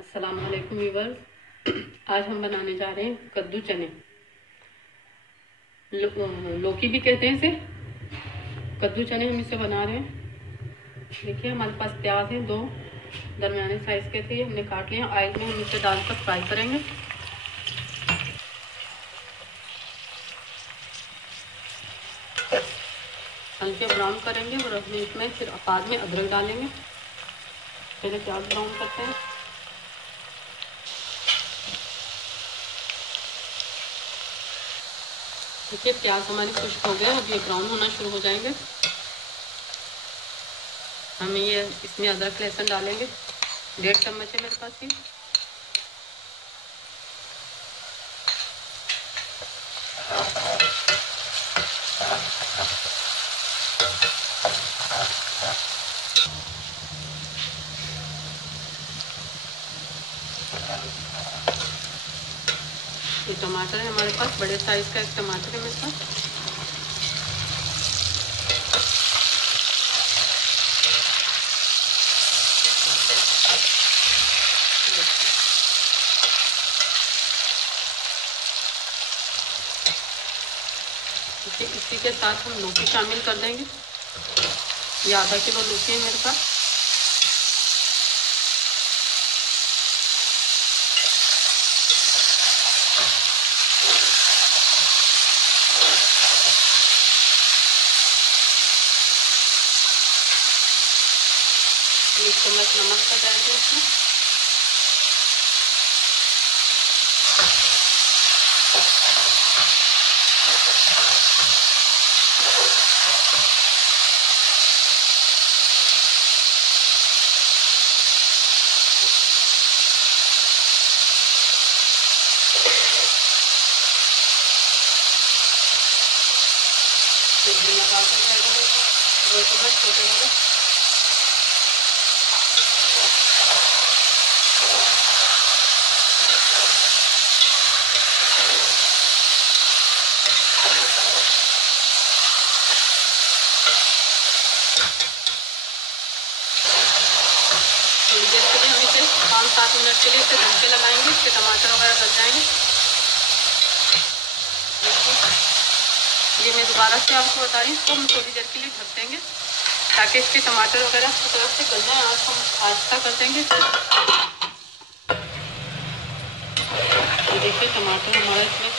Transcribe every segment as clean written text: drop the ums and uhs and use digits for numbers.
अस्सलाम वालेकुम व्यूअर्स। आज हम बनाने जा रहे हैं कद्दू चने। लौकी भी कहते हैं इसे। कद्दू चने हम इसे बना रहे हैं। देखिए हमारे पास प्याज है, 2 दरमियाने साइज के थे, ये हमने काट लिया। ऑयल में हम इसे डालकर फ्राई करेंगे। हल्के ब्राउन करेंगे और अपने इसमें फिर बाद में अदरक डालेंगे। पहले प्याज ब्राउन करते हैं। देखिए प्याज हमारी खुश्क हो गया, अब ये ब्राउन होना शुरू हो जाएंगे। हम ये इसमें अदरक लहसुन डालेंगे। 1.5 चम्मच है मेरे पास ये। ये टमाटर है हमारे पास, बड़े साइज का एक टमाटर है मेरे पास। इसी के साथ हम लौकी शामिल कर देंगे। ये आधा किलो लौकी है मेरे पास। एक चम्मच नमक का डालेंगे इसमें। धनिया पाउडर डालेंगे 2 चम्मच छोटे वाले। थोड़ी देर के लिए हम इसे 5-7 मिनट के लिए इसे ढक के लगाएंगे। इसके टमाटर वगैरह गल जाएंगे। ये मैं दोबारा से आपको बता रही हूँ, इसको हम थोड़ी देर के लिए ढक देंगे ताकि इसके टमाटर वगैरह की तरफ से गल जाए। आज हम आस्था कर देंगे। तो देखिए टमाटर हमारा इसमें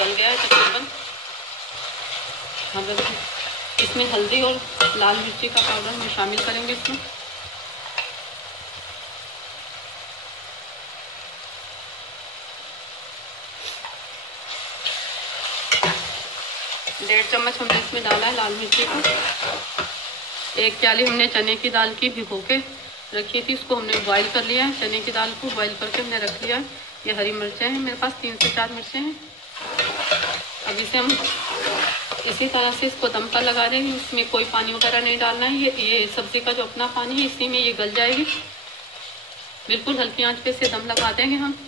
गल गया है तकरीबन। हम इसमें हल्दी और लाल मिर्ची का पाउडर हम शामिल करेंगे इसमें। डेढ़ चम्मच हमने इसमें डाला है लाल मिर्ची का। 1 प्याली हमने चने की दाल की भिगो के रखी थी, इसको हमने बॉईल कर लिया है। चने की दाल को बॉईल करके हमने रख लिया है। ये हरी मिर्चें हैं मेरे पास, 3 से 4 मिर्चें हैं। अब इसे हम इसी तरह से इसको दम पर लगा देंगे। इसमें कोई पानी वगैरह नहीं डालना है। ये सब्जी का जो अपना पानी है इसी में ये गल जाएगी। बिल्कुल हल्की आंच पे इसे दम लगा देंगे हम।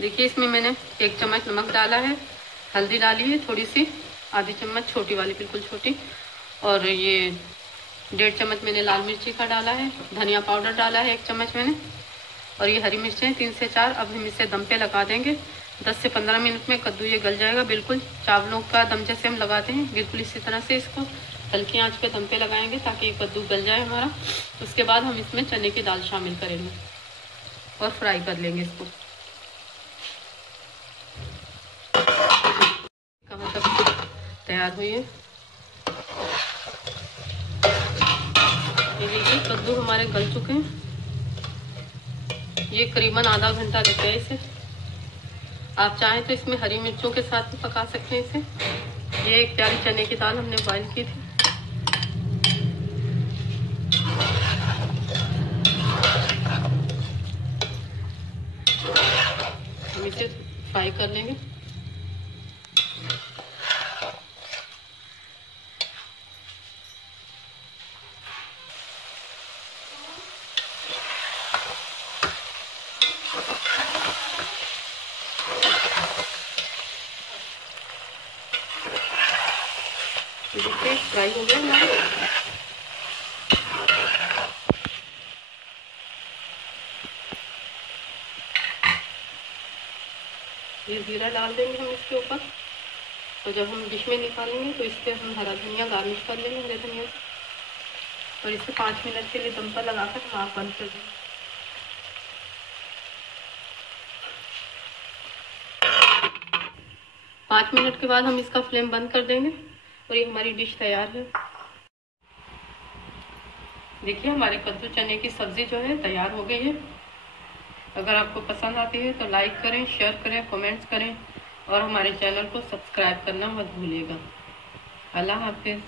देखिए इसमें मैंने 1 चम्मच नमक डाला है, हल्दी डाली है थोड़ी सी, आधी चम्मच छोटी वाली, बिल्कुल छोटी। और ये 1.5 चम्मच मैंने लाल मिर्ची का डाला है। धनिया पाउडर डाला है 1 चम्मच मैंने। और ये हरी मिर्चें 3 से 4। अब हम इसे दम पे लगा देंगे। 10 से 15 मिनट में कद्दू ये गल जाएगा। बिल्कुल चावलों का दम जैसे हम लगाते हैं, बिल्कुल इसी तरह से इसको हल्की आंच पे दम पे लगाएंगे ताकि ये कद्दू गल जाए हमारा। उसके बाद हम इसमें चने की दाल शामिल करेंगे और फ्राई कर लेंगे इसको। कहाँ तक तैयार हुई है ये देखिए, कद्दू हमारे गल चुके हैं। ये करीबन आधा घंटा लग गया इसे। आप चाहें तो इसमें हरी मिर्चों के साथ भी पका सकते हैं इसे। ये 1 प्याली चने की दाल हमने बॉईल की थी। हम इसे फ्राई कर लेंगे। देखिए फ्राई हो गया हमारा। ये जीरा डाल देंगे हम इसके ऊपर। तो जब हम डिश में निकालेंगे तो इस पर हम हरा धनिया गार्निश कर लेंगे हरे धनिया से। और इसे 5 मिनट के लिए दम पर लगाकर हम आग बंद कर देंगे। 5 मिनट के बाद हम इसका फ्लेम बंद कर देंगे और ये हमारी डिश तैयार है। देखिए हमारे कद्दू चने की सब्जी जो है तैयार हो गई है। अगर आपको पसंद आती है तो लाइक करें, शेयर करें, कमेंट्स करें और हमारे चैनल को सब्सक्राइब करना मत भूलिएगा। अल्लाह हाफिज़।